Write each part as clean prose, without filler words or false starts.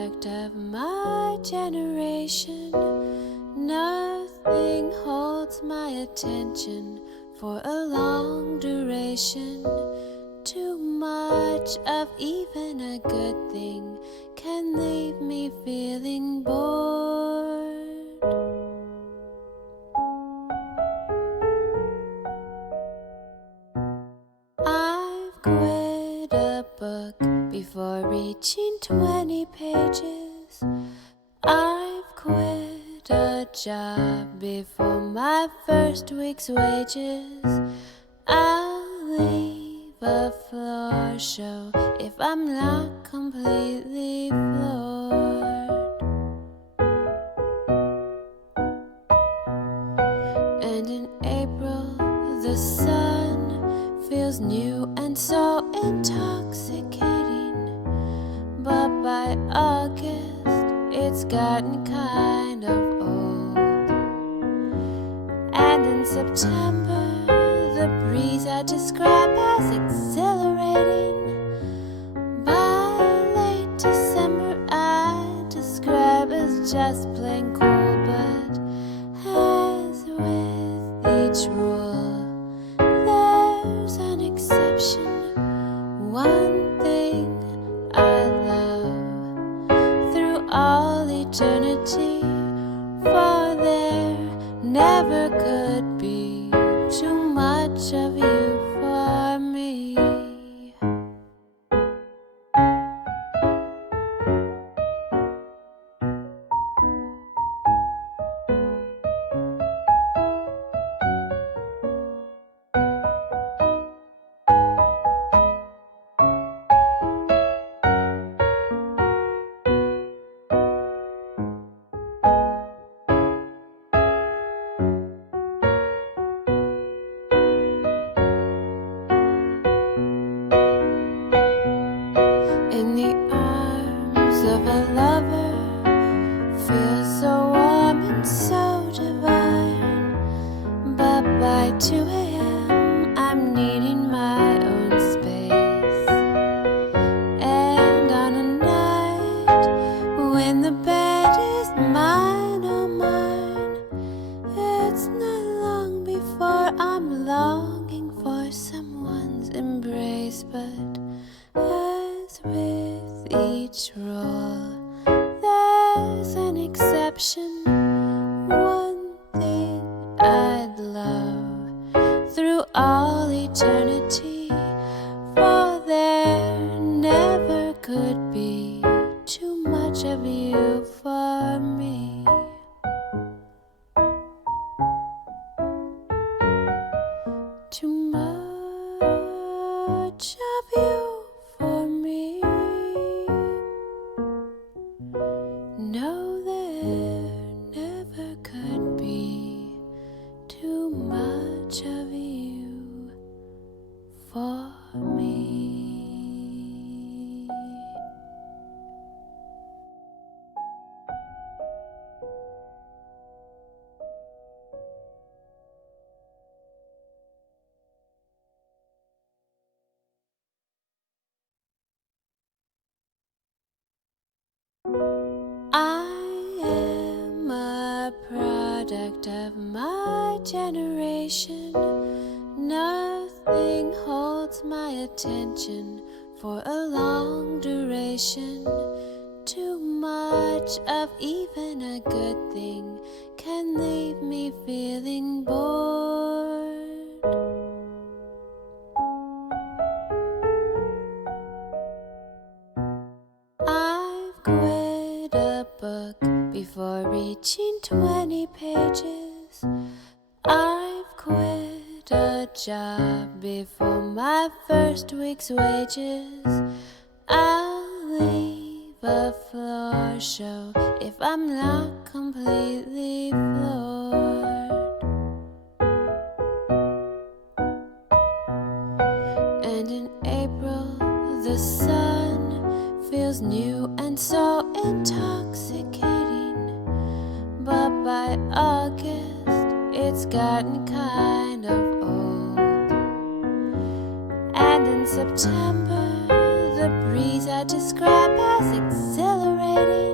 product of my generation. Nothing holds my attention for a long duration. Too much of even a good thing can leave me feeling bored. I've quit a book before reaching 20 pages. I've quit a job before my first week's wages. I'll leave a floor show if I'm not completely floored. And in April, the sun feels new and so intoxicating. But by August, it's gotten kind of old. And in September, the breeze I describe as exhilarating. By late December, I describe as just plain cool. But as with each rule, there's an exception. One thing I love through all eternity, for there never could be too much of you for me. In the arms of a lover, feels so warm and so divine. But by 2 a.m. I'm needing my own space. And on a night when the bed is mine, oh mine, it's not long before I'm longing for someone's embrace. But as with each rule, there's an exception. One thing I'd love through all eternity, for there never could be too much of you for me. Too much of you for me. No, there never could be too much of you for me. I am a product of my generation. Nothing holds my attention for a long duration. Too much of even a good thing can leave me feeling bored. I've quit a book before reaching 20 pages. I've quit a job before my first week's wages. I'll leave a floor show if I'm not completely floored. And in April, the sun feels new and so intoxicating. But by August, it's gotten kind of old. And in September, the breeze I describe as exhilarating.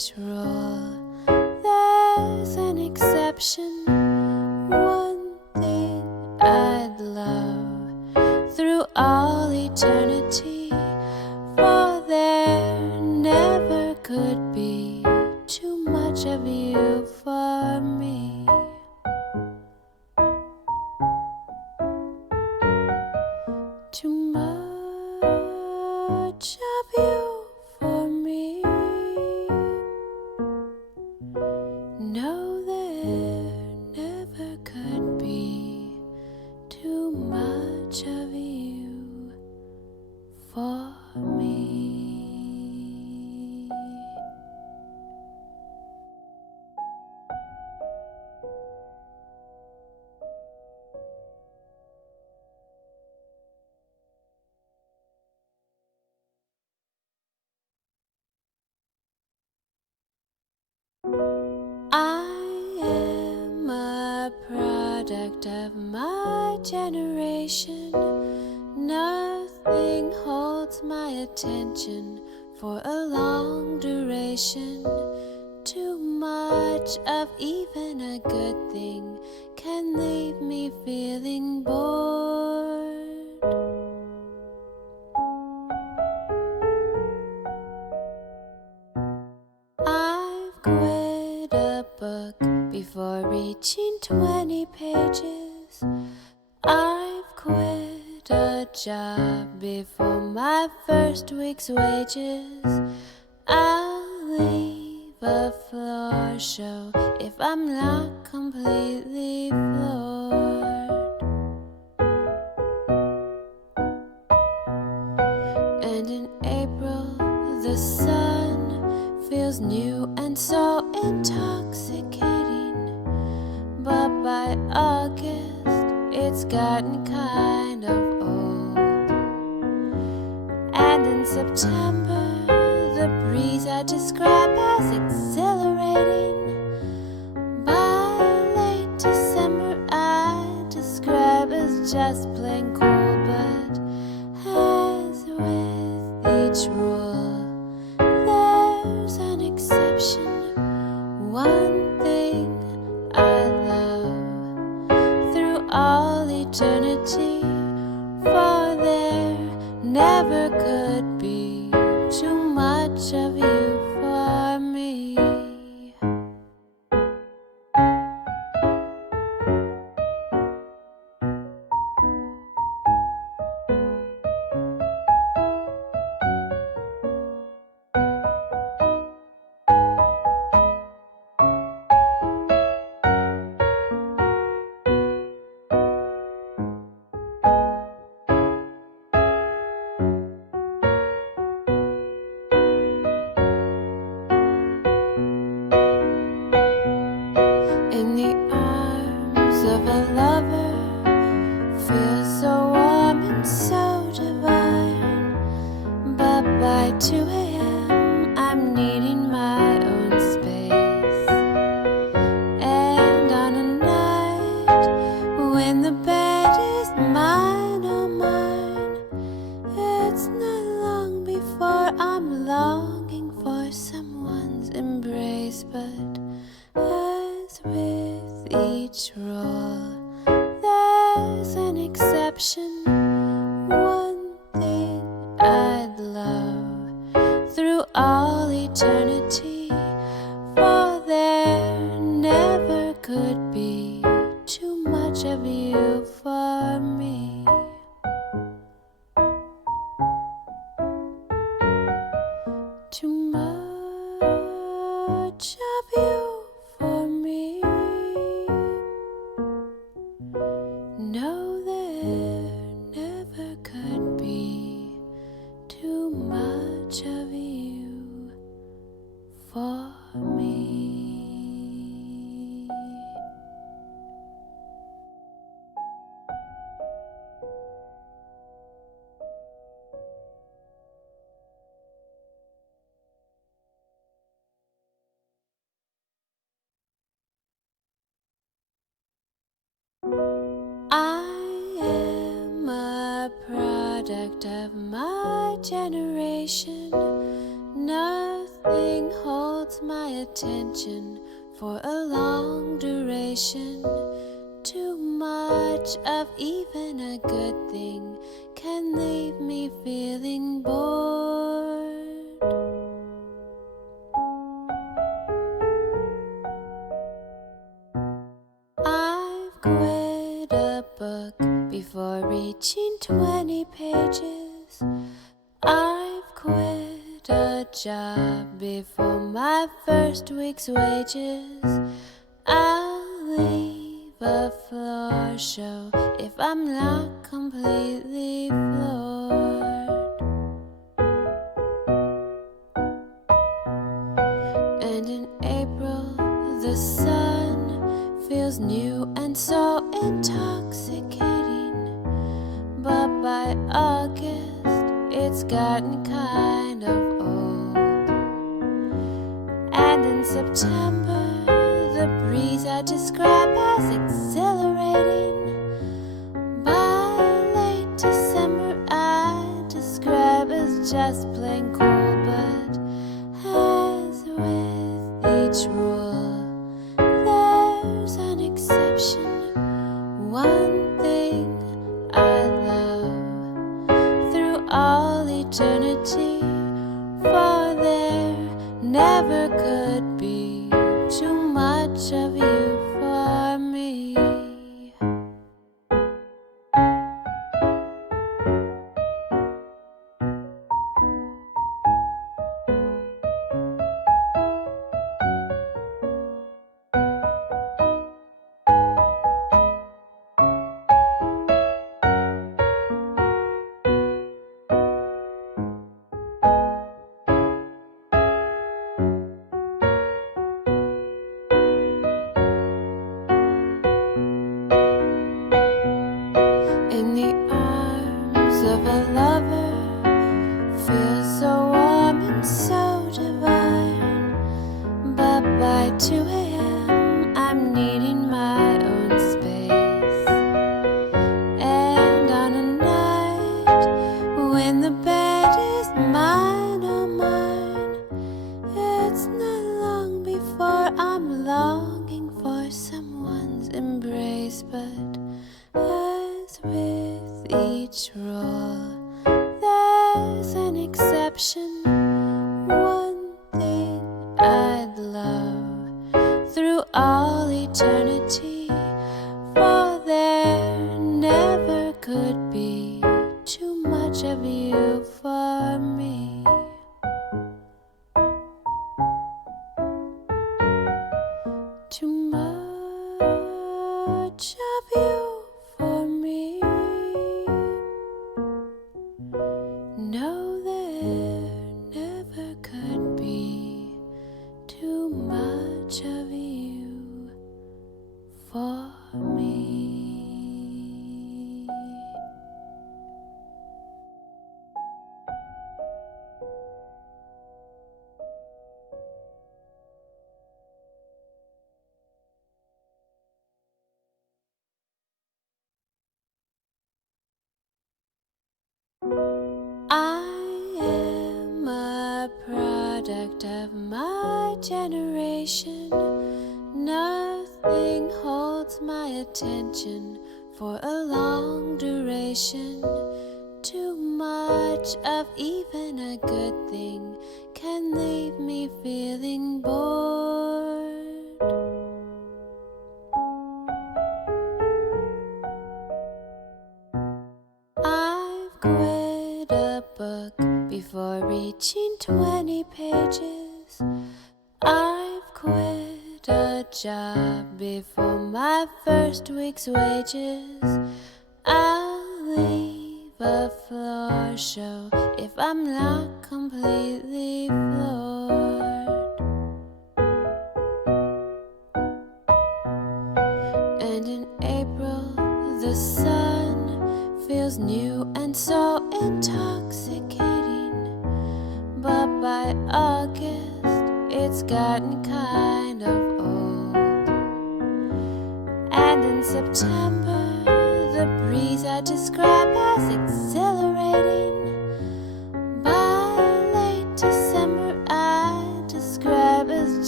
each rule, there's an exception. One thing I'd love through all eternity, for there never could be too much of you for me. Too much of you for me. No, there never could be too much of you for me. I am a product of my generation. Nothing holds my attention for a long duration. Too much of even a good thing can leave me feeling bored. I've quit a book before reaching 20 pages. I've quit a job before my first week's wages. I'll leave a floor show if I'm not completely floored. And in April, the sun feels new and so intoxicating, but by August it's gotten kind of old. And in September, the breeze I describe as exhilarating. By late December, I describe as just plain cool, but as with each rule, there's an exception. One thing I love through all eternity, for there never could be too much of you for me. In the arms of a lover, feels so warm and so divine. But by 2 a.m. I'm needing my own space. And on a night when the bed is mine, oh mine, it's not long before I'm longing for someone's embrace. But as with each rule, there's an exception. One thing I'd love through all eternity, for there never could be too much of you for me. Too much of you for me. No, there never could be too much of you for me. I am a product of my generation. Nothing Nothing holds my attention for a long duration. Too much of even a good thing can leave me feeling bored. I've quit a book before reaching 20 pages. I've quit a job before my first week's wages. I'll leave a floor show if I'm not completely floored. And in April, the sun feels new and so intoxicating. But by August, it's gotten kind of old. And in September, the breeze I describe as exhilarating. By late December, I describe as just plain cool. But as with each rule, there's an exception. One thing I love through all eternity, for there never could be too much of you for me. In the arms of a lover, feels so warm and so divine. But by 2 a.m. I'm needing my own space. And on a night when the bed is mine, oh mine, it's not long before I'm longing for someone's embrace. But as with each rule, there's an exception. One thing I'd love through all eternity, for there never could be too much of you for me. Too much of you for me. No, there never could be too much of you for me. I am a product of my generation. Nothing holds my attention for a long duration. Too much of even a good thing can leave me feeling bored. I've quit a book before reaching 20 pages. I've quit a job before my first week's wages. I'll leave a floor show if I'm not completely floored. And in April, the sun feels new and so intoxicating. But by August, it's gotten kind of old. And in September, the breeze I describe as exhilarating. By late December, I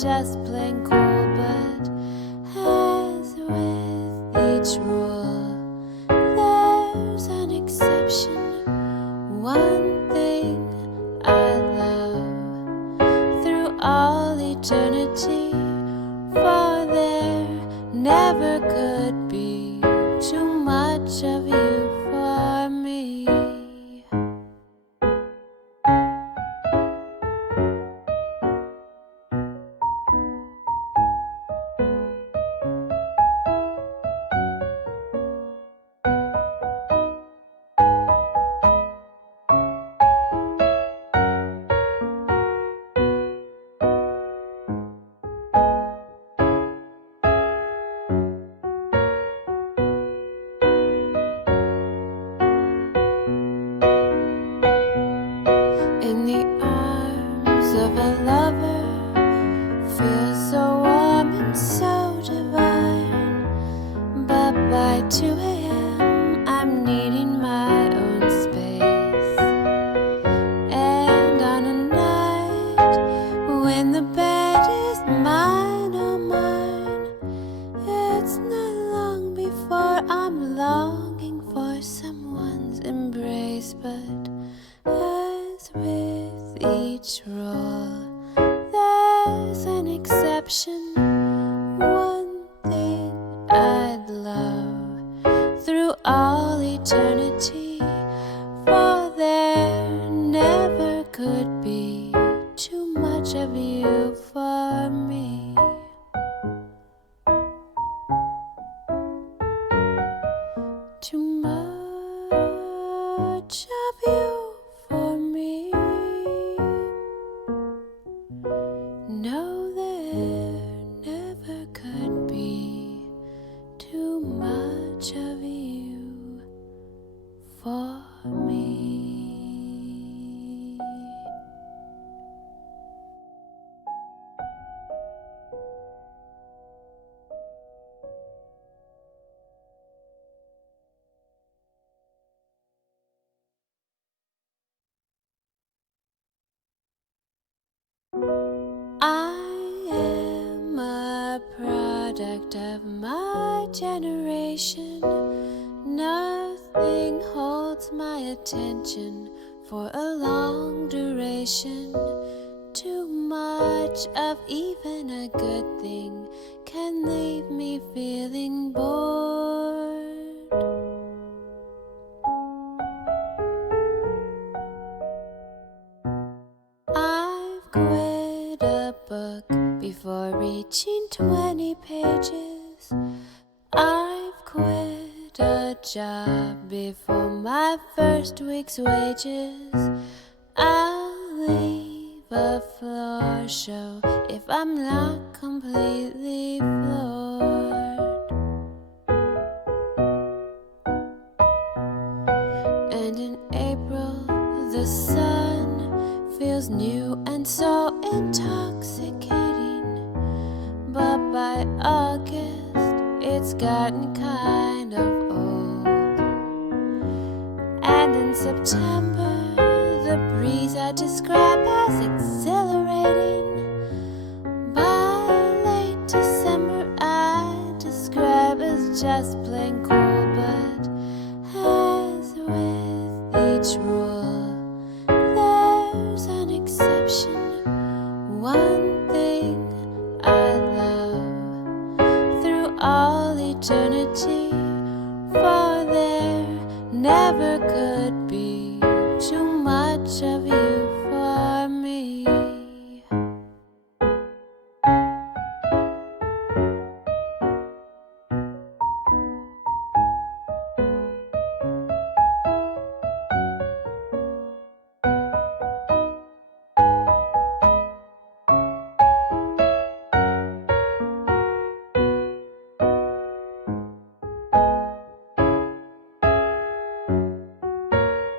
just plain cool, but as with each rule, there's an exception. One thing I love through all eternity, for there never could be too much of you for me. In the arms of a lover, feels so warm and so divine. But by 2 a.m. I'm needing my own space. And on a night when the bed is mine, oh mine, it's not long before I'm longing for someone's embrace. But as with each rule, there's an exception. One thing I'd love through all eternity, for there never could be too much of you for me. Too much of you for me. No, there never could be too much of you for me. I am a product of my generation. Nothing holds my attention for a long duration. Too much of even a good thing can leave me feeling bored. I've quit a book before reaching 20 pages. I've quit a job before my first week's wages. I'll leave a floor show if I'm not completely floored. And in April, the sun feels new and so intoxicating. But by August, it's gotten kind of old. And in September, the breeze I describe as exhilarating. By late December, I describe as just plain cool. But as with each rule, there's an exception. One thing I love through all eternity, for there never could be too much of you for me.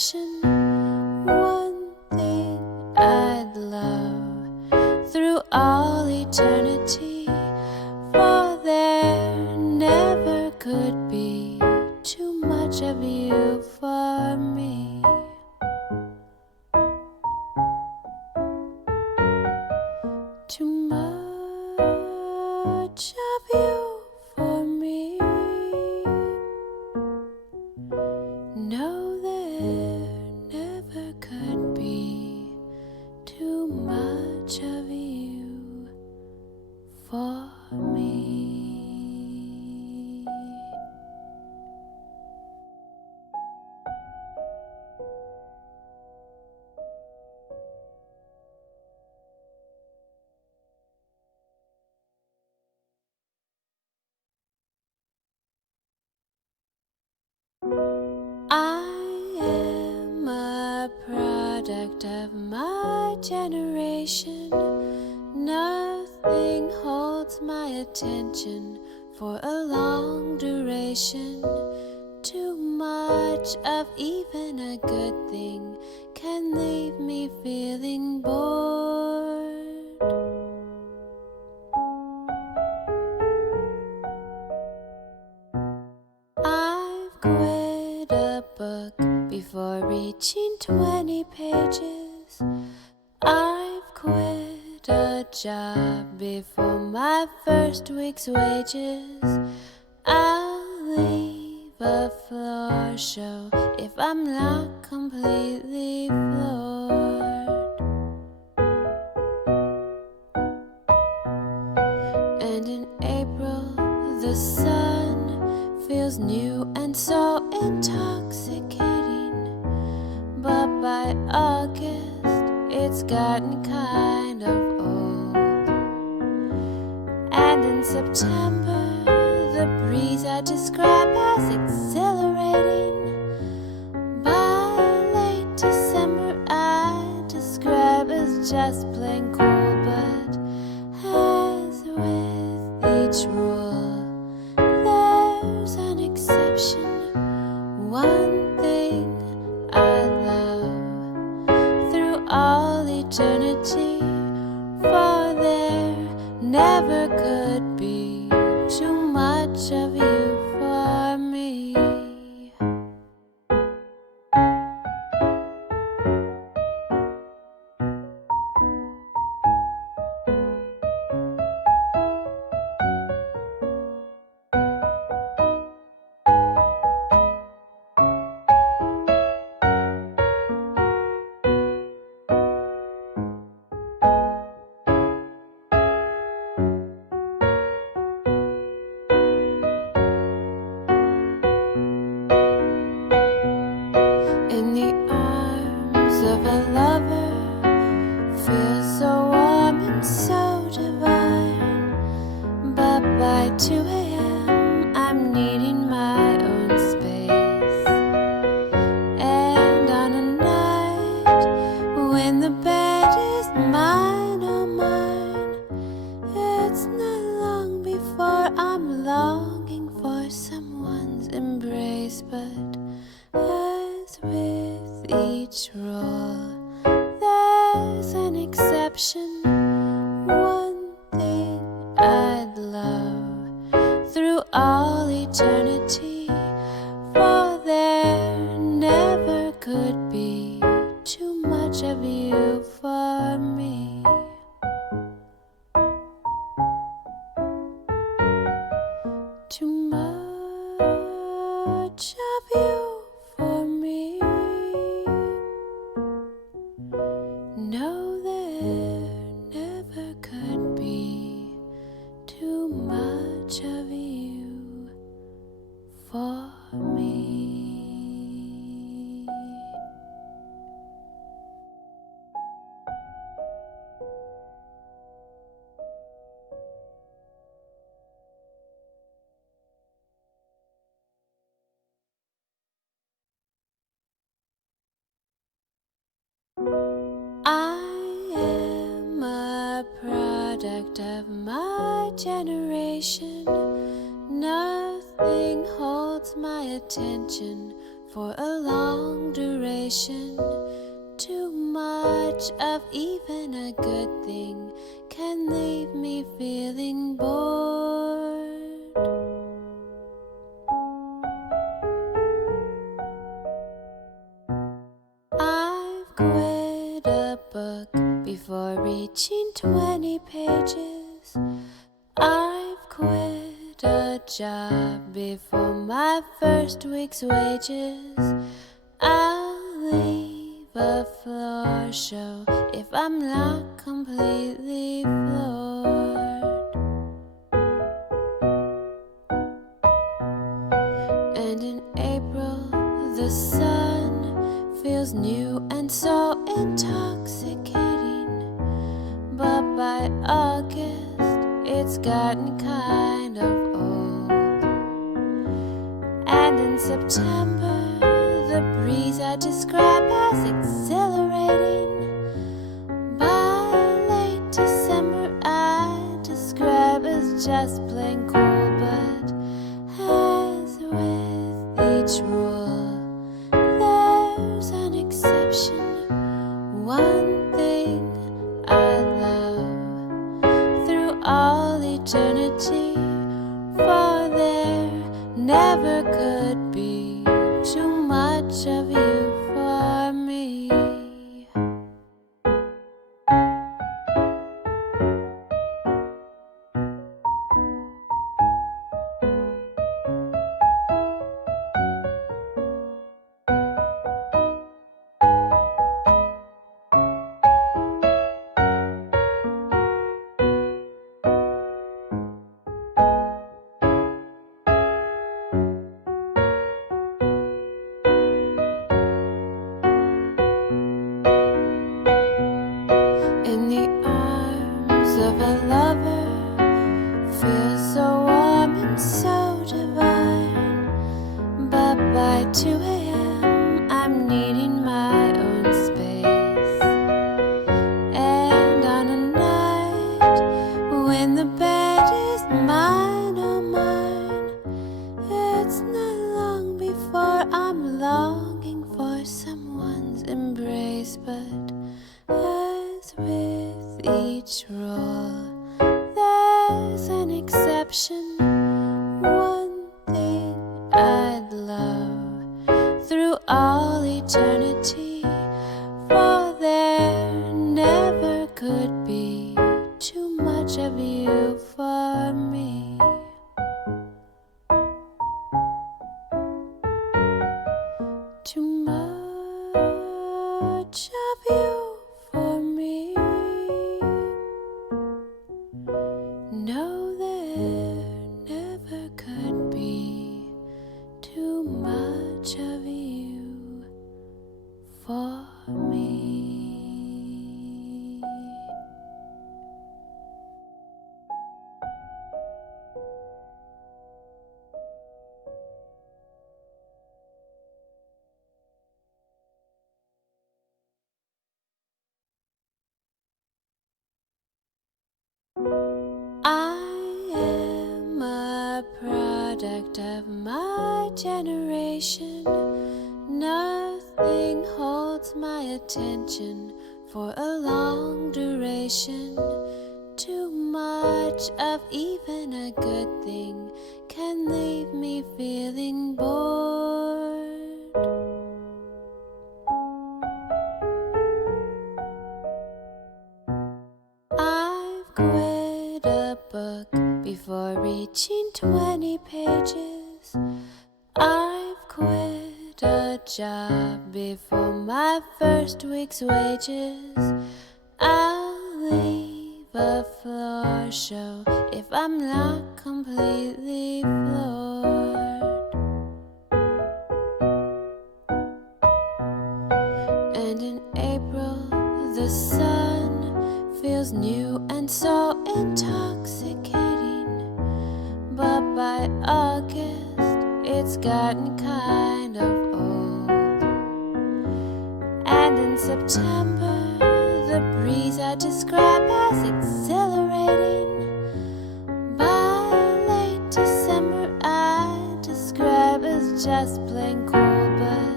exception. One thing I'd love through all eternity, for there never could be too much of you for me. Too much of you for me. No, there never could be too much of you for me. I am a product of my generation. Nothing holds my attention for a long duration. Too much of even a good thing can leave me feeling bored. I've quit a book before reaching 20 pages. I've quit a job before my first week's wages. I'll leave a floor show if I'm not completely floored. And in April, the sun feels new and so intoxicating, but by August it's gotten kind of old. And in September, the breeze I describe as exhilarating. By late December, I describe as just plain cool, but as with each rule, there's an exception. One thing I love through all eternity, for there never could be too much of you for me. In the arms of a lover, feels so warm and so divine. But by 2 a.m. I'm needing my own space. And on a night when the bed is mine, oh mine, it's not long before I'm longing for someone's embrace. But as with each roll, there's an exception. One thing I'd love through all eternity, for there never could be too much of you for me. Too much of you for me. No, there never could be too much of you for me. I am a product of my generation. Nothing holds my attention for a long duration. Too much of even a good thing can leave me feeling bored. I've quit a book before reaching 20 pages. I've quit a job before my first week's wages. I'll leave a floor show if I'm not completely floored. And in April, the sun feels new and so intoxicating. But by August, it's gotten kind of old. And in September, the breeze I describe as exhilarating. By late December, I describe as just plain cool. But as with each rule, there's an exception. One thing I love through all eternity, for there never could be too much of you for me. In the arms of a lover, feels so warm and so divine. But by 2 a.m. I'm needing my own space. And on a night when the bed is mine, oh mine, it's not long before I'm longing for someone's embrace. But as with each rule, there's an exception. One thing I'd love through all eternity, for there never could be too much of you for me. Too much of you for me. No, there never could be too much of you for me. I am a product of my generation. Nothing holds my attention for a long duration. Too much of even a good thing can leave me feeling bored. I've quit a book before reaching 20 pages. I've quit a job before my first week's wages. I'll leave a floor show if I'm not completely floored. And in April, the sun feels new and so intoxicating. But by August, it's gotten kind of old. And in September, the breeze I describe as exhilarating. By late December, I describe as just plain cool. But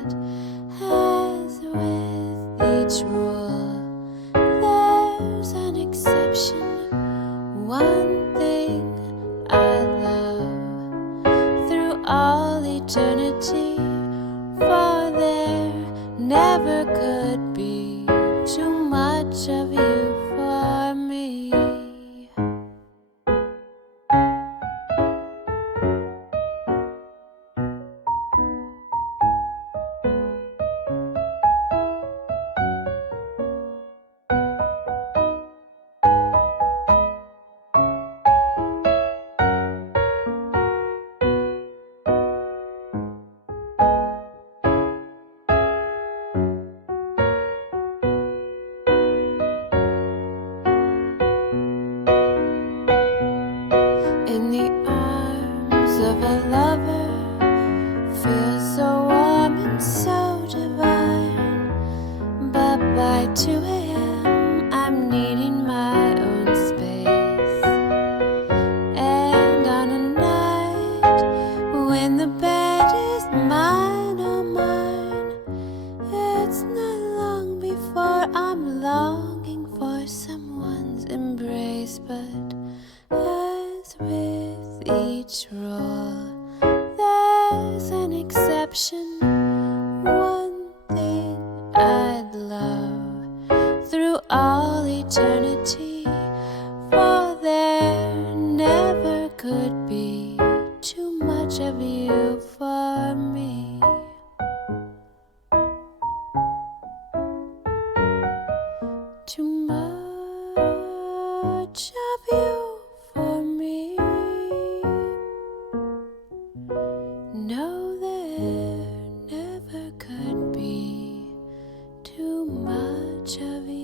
each rule, there's an exception. One thing I love through all eternity, for there never could be too much of you for me. In the arms of a lover, feels so warm and so divine. But by 2 a.m. I'm needing my own space. And on a night when the bed is mine, oh mine, it's not long before I'm longing for someone's embrace. But as with each rule, there's an exception. One thing I'd love through all eternity, for there never could be too much of you for me. Too much of you for me. No, there never could be too much of you.